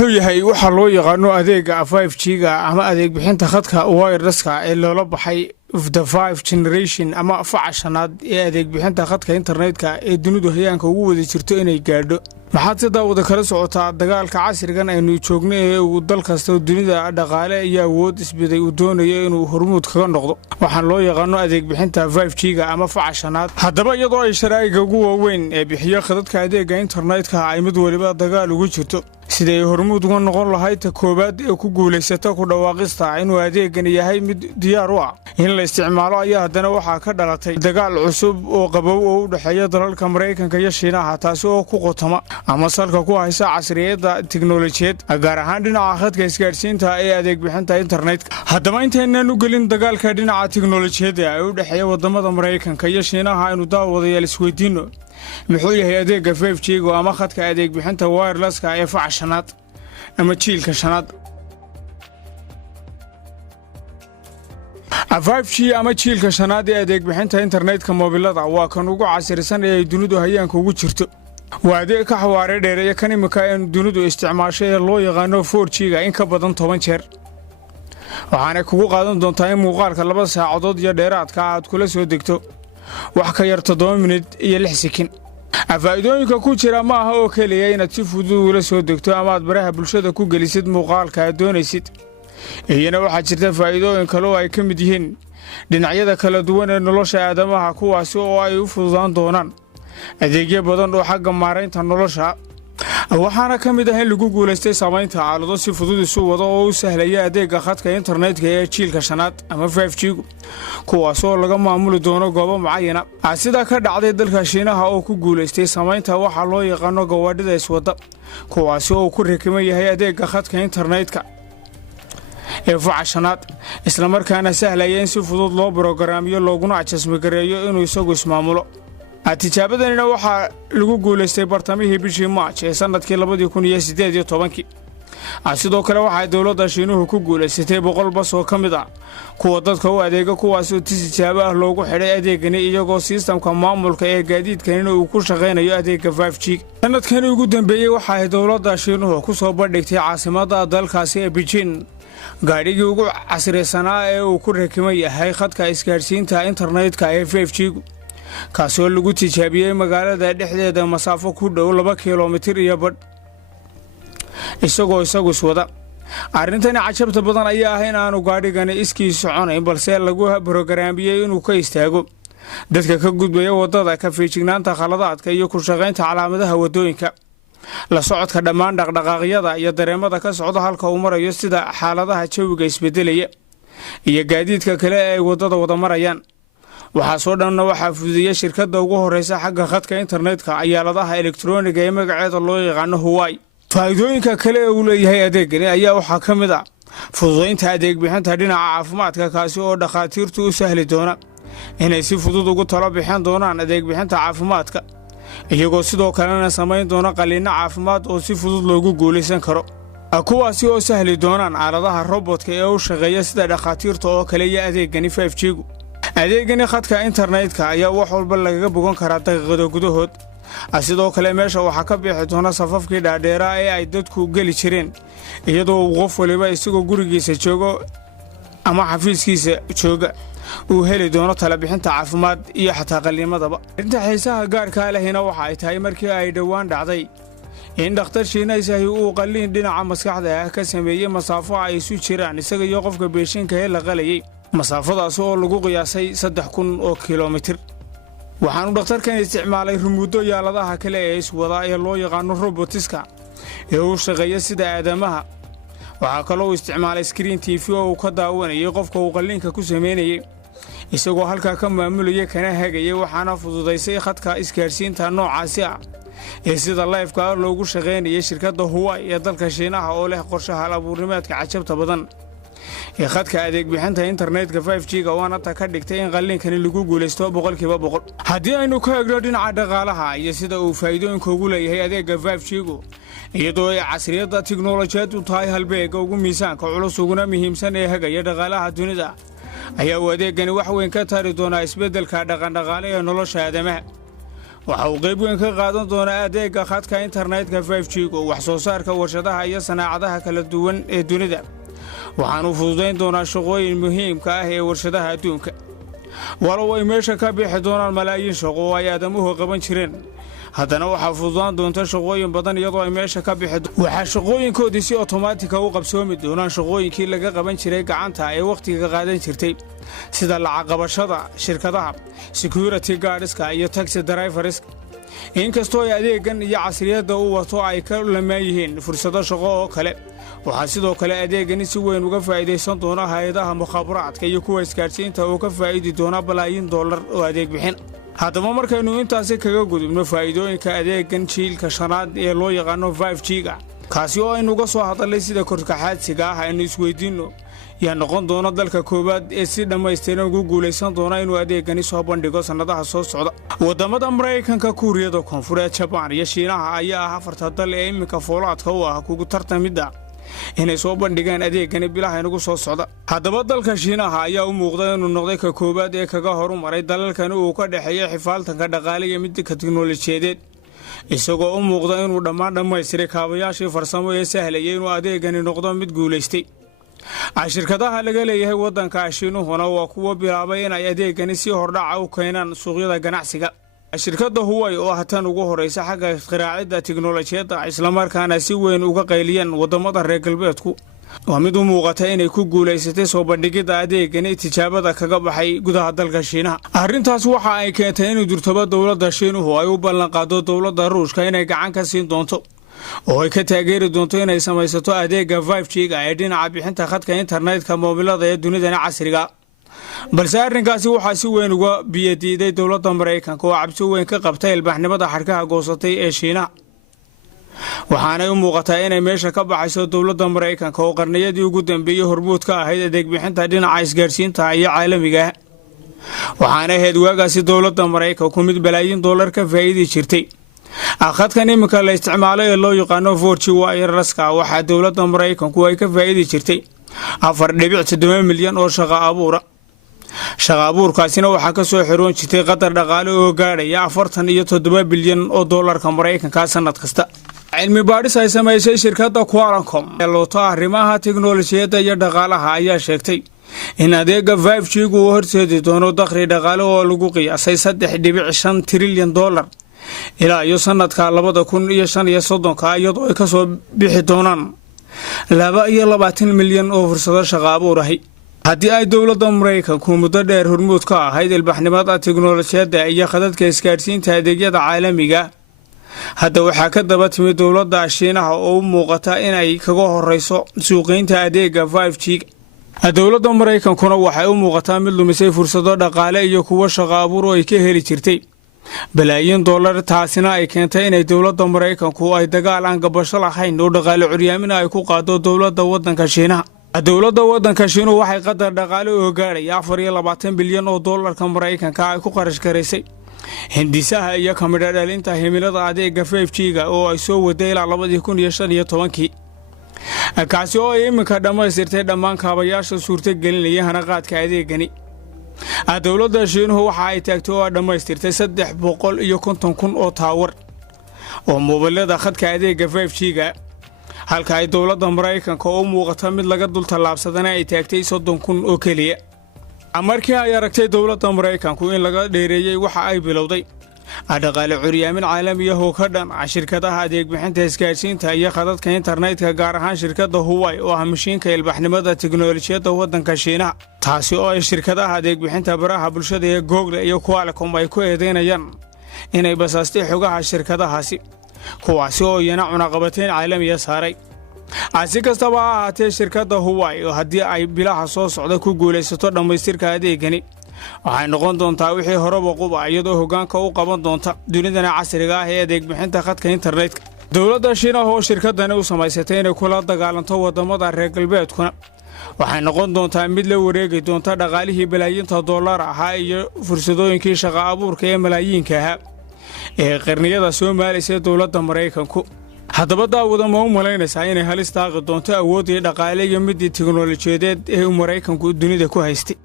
muxuu yahay waxa loo yaqaano adeega 5G-ga ama adeeg bixinta khadka wireless-ka ee loola baxay the 5 generation ama facashanaad ee adeeg bixinta khadka internetka ee dunidu hayaanka ugu wada jirto inay gaadho maxaad sidaa wada kala socotaa dagaalka casrigan aynu joogno ee uu dal kasta dunida dhaqaale iyo awood isbiday uu doonayo inuu hormuud kaga noqdo waxaan loo yaqaano adeeg bixinta 5G-ga ama facashanaad haddaba iyadoo ay sharaa'iga ugu waaweyn ee bixiyo khadadka adeega internetka ay mid waliba dagaal ugu jirto siday hormuud uga noqon lahayd ta koobaad ee ku guulaysata ku dhawaaqista inuu adeegan yahay mid diyaar u ah in la isticmaalo ayaa haddana waxaa ka dhalatay dagaal cusub oo qabow oo u dhexeeya dalalka Mareykanka iyo Shiinaha taasi oo ku qotoma ama salka ku haysa casriyada tiknoolajiyad gaar ahaan dhinaca khadka isgaarsiinta ee adeeg bixinta internetka haddaba intaynan u gelin dagaalka dhinaca tiknoolajiyada ee u dhexeeya wadamada Mareykanka iyo Shiinaha aynu daawadayaal isweydiino muxuu yahay adeega 5G-ga ama khadka adeeg bixinta wireless-ka ee facashanaad ama jiilka shanaad 5G ama jiilka shanaad ee adeeg bixinta internetka mobilada waa kan ugu casrisan ee dunidu hayaanka ugu jirto waa adeeg ka xawaare dheereeya kan imika ee dunidu isticmaasho ee loo yaqaano 4G-ga in ka badan 10 jeer waxaana kugu qaadan doontaa in muuqaalka 2 saacadood iyo dheeraadka aad kula soo degto wax ka yar 7 minute iyo 6 sekin faa'iidooyinka ku jira ma aha oo kaliya inaad si fudud ula soo degto ama aad baraha bulshada ku gelisid muuqaalka aad doonaysid iyana waxaa jirta faa'iidooyin kale oo ay ka mid yihiin dhinacyada kala duwan ee nolosha aadamaha kuwaasi oo ay u fududaan doonaan adeegyo badan oo xagga maareynta nolosha waxaana ka mid ah in lagu guulaystay samaynta aalado si fudud isu wada oo u sahlaya adeega khadka internetka ee jiilka shanaad ama 5G-gu kuwaas oo laga maamuli doono goobo mucaayana sida ka dhacday dalka Shiinaha oo ku guulaystay samaynta waxa loo yaqaano gawaadhida iswada kuwaas oo ku rakiban yahay adeega khadka internetka ee facashanaad isla markaana sahlaya in si fudud loo borograamiyo looguna ajasmigareeyo inuu isagu ismaamulo tijaabadanina waxaa lagu guulaystay bartamihii bishii March ee sanadkii 2018 sidoo kale waxay dawladda Shiinuhu ku guulaysatay 100 bas oo kamid ah kuwa dadka u adeega kuwaas oo tijaabo ah loogu xidhay adeegani iyagoo systemka maamulka ee gaadiidkanina uu ku shaqeynayo adeega 5G sanadkan ugu dambeeyay waxay dawladda Shiinuhu ku soo bandhigtay caasimadda dalkaasi ee Beijing gaadhigii ugu casrisanaa ee uu ku rakiban yahay khadka isgaarsiinta internetka ee 5G kaasoo lagu tijaabiyay magaalada dhexdeeda masaafo ku dhow 2 kiiloomitir iyo badh isagoo iswada arintani cajabta badan ayaa ah in aanu gaadhigani iskii soconayn balse lagu borograamiyay inuu ka istaago dadka ka gudbaya wadada ka feejignaanta khaladaadka iyo ku shaqaynta calaamadaha wadooyinka la socodka dhammaan dhaqdhaqaaqyada iyo dareemada ka socda halka uu marayo sida xaaladaha jawiga isbedelaya iyo gaadiidka kale ee wadada wada marayaan waxaa soo dhanna waxaa fududeeyay shirkadda ugu horeysa xagga khadka internetka ayaaladaha elektarooniga ee magaceeda loo yaqaano Huawei faa'iidooyinka kale ee uu leeyahay adeegani ayaa waxaa ka mid ah fududeynta adeeg bixinta dhinaca caafimaadka kaasi oo dhakhaatiirtu u sahli doona inay si fudud ugu talo bixin doonaan adeeg bixinta caafimaadka iyagoo sidoo kalena samayn doona qaliino caafimaad oo si fudud loogu guulaysan karo kuwaasi oo sahli doonaan aaladaha robotka ee u shaqeeya sida dhakhaatiirta oo kale iyo adeegani 5G-gu adeegani khadka internetka ayaa wax walba lagaga bogan karaa daqiiqado gudahood sidoo kale meesha waxaa ka bixi doona safafkii dhaadheeraa ee ay dadku geli jireen iyadoo qof waliba isagoo gurigiisa joogo ama xafiiskiisa jooga uu heli doono talo bixinta caafimaad iyo xataa qaliimadaba inta xiisaha gaarka lehina waxa ay tahay markii ay dhawaan dhacday in dhakhtar Shiinaysi uu qaliin dhinaca maskaxda ah ka sameeyay masaafo ay isu jiraan isaga iyo qofka beeshinka ee la qalayay masaafadaas oo lagu qiyaasay 3000 oo kiiloomitir waxaanu dhakhtarkan isticmaalay rumuudo yaaladaha kale ee iswada ee loo yaqaano robotiska ee uu shaqeeya sida aadamaha waxa kale oo isticmaalay screen TV oo ka daawanayay qofka uu qaliinka ku sameeyay isagoo halka ka maamulaya kana hagayay waxaana fududeysay khadka isgaarsiinta noocaasi ah ee sida live-ka loogu shaqeynayay shirkadda Huawei ee dalka Shiinaha oo leh qorshaha abuurnimaadka cajabta badan ee khadka adeeg bixinta internetka 5G-ga waana ta ka dhigtay in qaliinkani lagu guulaysto 100% haddii aynu ka eegno dhinaca dhaqaalaha iyo sida uu faa'iidooyinka ugu leeyahay adeega 5G-gu iyadoo ay casriyada tiknoolajiyadu tahay halbeega ugu miisaanka culus uguna muhiimsan ee hagaya dhaqaalaha dunida ayaa adeegani wax weyn ka tari doona isbedelka dhaqan-dhaqaale ee nolosha aadamaha waxa uu qayb weyn ka qaadan doonaa adeegga khadka internetka 5G oo wax soo saarka warshadaha iyo sanaacadaha kala duwan ee dunida waxaanu fududayn doonaa shaqooyin muhiimka ah ee warshadaha adduunka walow ay meesha ka bixi doonaan malaayiin shaqo oo ay aadamuhu qaban jireen haddana waxaa fududaan doonta shaqooyin badan iyadoo ay meesha ka bixi waxaa shaqooyinkoodii si otomaatika u qabsoomi doonaan shaqooyinkii laga qaban jiray gacanta ee wakhtiga qaadan jirtay sida lacag qabashada shirkadaha security guardska iyo taxi drivers inkastoo ay adeegan iyo casriyadda u wato ay ka lamaan yihiin fursado shaqo oo kale waxaa sidoo kale adeegani si weyn uga faa'iidaysan doona hay'adaha mukhaabaraadka iyo kuwa isgaarsiinta oo ka faa'iidi doona balaayiin dollar oo adeeg bixin haddaba markaynu intaasi kaga gudubno faa'iidooyinka adeegan jiilka shanaad ee loo yaqaano 5G-ga kaasi oo aynu uga soo hadalnay sida korkaxaadsiga ah aynu isweydiinno yaa noqon doona dalka koowaad ee si dhammaystiran ugu guulaysan doona inuu adeegani soo bandhigo sannadaha soo socda waddamada Maraykanka Kuuriyada Koonfureed Jabaan iyo Shiinaha ayaa ah afarta dal ee iminka foolaadka u ah kugu tartamida inay soo bandhigaan adeegani bilaha inagu soo socda haddaba dalka Shiinaha ayaa u muuqda inuu noqday ka koowaad ee kaga horumaray dalalkan uu ka dhaxeeyo xifaaltanka dhaqaale iyo midka tiknoolajiyadeed isagoo u muuqda inuu dhammaystiray kaabayaashii farsamo ee sahlayay inuu adeegani noqdo mid guulaystay shirkadaha laga leeyahay waddanka Shiinuhuna waa kuwa bilaabay in ay adeegani si hordhac u keenaan suuqyada ganacsiga shirkadda Huawei oo tan ugu horeysa xagga ikhtiraacida tiknoolajiyadda isla markaana si weyn uga qayliyeen wadamada reer galbeedku waa mid u muuqata inay ku guulaysatay soo bandhigida adeegani tijaabada kaga baxay gudaha dalka Shiinaha arrintaas waxa ay keentay in durtaba dawladda Shiinuhu ay u ballan qaado dawladda Ruushka inay gacan ka siin doonto oo ay ka taageeri doonto inay samaysato adeegga 5G-ga ee dhinaca bixinta khadka internetka moobilada ee dunida casriga balse arrinkaasi waxaa si weyn uga biyadiiday dawladda Maraykanka oo cabsi weyn ka qabtay ilbaxnimada xarkaha goosatay ee Shiinaha waxaana u muuqataa inay meesha ka baxayso dawladda Maraykanka oo qarniyadii ugu dambeeyay hormuud ka ahayd adeeg bixinta dhinaca isgaarsiinta iyo caalamiga waxaana ahayd waagaasi dawladda Maraykanka ku mid balaayiin dollar ka faa'iidi jirtay khadkan iminka la isticmaalo ee loo yaqaano 4G wireless-ka waxaa dawladda Maraykanku ay ka faa'iidi jirtay 4.7 milyan oo shaqo abuurkaasina waxaa ka soo xiroon jirtay qadar dhaqaale oo gaadhaya 47 bilyan oo dollarka Maraykanka sanad kasta cilmi baadhis ay samaysay shirkadda Qualcomm ee looto arrimaha tiknoolajiyadda iyo dhaqaalaha ayaa sheegtay in adeegga 5G-gu uu horseedi doono dakhli dhaqaale oo lagu qiyaasay 3.5 trilyan dollar ilaa iyo sanadka 2035 iyadoo ay ka soo bixi doonaan 22 milyan oo fursado shaqo abuur ah haddii ay dawladda Maraykanku muddo dheer hormuud ka ahayd ilbaxnimada tiknoolajiyadda iyo khadadka isgaarsiinta adeegyada caalamiga hadda waxaa ka daba timid dawladda Shiinaha oo u muuqata in ay kaga horeyso suuqeynta adeegga 5G dawladda Maraykankuna waxay u muuqataa mid lumisay fursado dhaqaale iyo kuwa shaqo abuur oo ay ka heli jirtay balaayiin dollar taasina ay keentay inay dawladda Maraykanku ay dagaal aan gabasho lahayn oo dhaqaale curyaamin ay ku qaado dawladda waddanka Shiinaha dawladda waddanka Shiinuhu waxay qadar dhaqaale oo gaadhay 24 bilyan oo dollarka Maraykanka ay ku qarash gareysay hindisaha iyo kamida dhalinta himilada adeegga 5G-ga oo ay soo waday ilaa 2015 kaasi oo ay iminka dhammaystirtay dhammaan kaabayaasha suurtagelinaya hanaqaadka adeegani dawladda Shiinuhu waxa ay taagtay oo dhammaystirtay 350,000 oo taawar oo moobilada khadka adeegga 5G-ga halka ay dawladda Maraykanka oo muuqata mid laga dul tallaabsadana ay taagtay 30,000 oo kaliya markii ay aragtay dawladda Maraykanku in laga dheereeyay waxa ay bilowday dhaqaale curyaamin caalami ah oo ka dhan shirkadaha adeeg bixinta isgaarsiinta iyo khadadka internetka gaar ahaan shirkadda Huawei oo ah mashiinka ilbaxnimada tiknoolajiyadda waddanka Shiinaha taasi oo ay shirkadaha adeeg bixinta baraha bulshada ee Google iyo Qualcomm ay ku eedeynayaan inay basaastay xogaha shirkadahaasi kuwaasi oo iyana cunaqabateyn caalami ah saaray si kastaba ha ahaatee shirkadda Huawei oo haddii ay bilaha soo socda ku guulaysato dhammaystirka adeegani waxay noqon doontaa wixii horeba quba iyadoo hoggaanka u qaban doonta dunidana casriga ah ee adeeg bixinta khadka internetka dawladda Shiinaha oo shirkadani u samaysatay inay kula dagaalanto wadamada reer galbeedkuna waxay noqon doontaa mid la wareegi doonta dhaqaalihii balaayiinta dollar ahaa iyo fursadooyinkii shaqo abuurka ee malaayiinka ahaa ee qarniyada Soomaaliya ee dawladda Maraykanku haddaba daawada ma u malaynaysaa inay halis taaqi doonto awoodii dhaqaale iyo midii tiknoolajiyadeed ee Maraykanku dunida ku haystay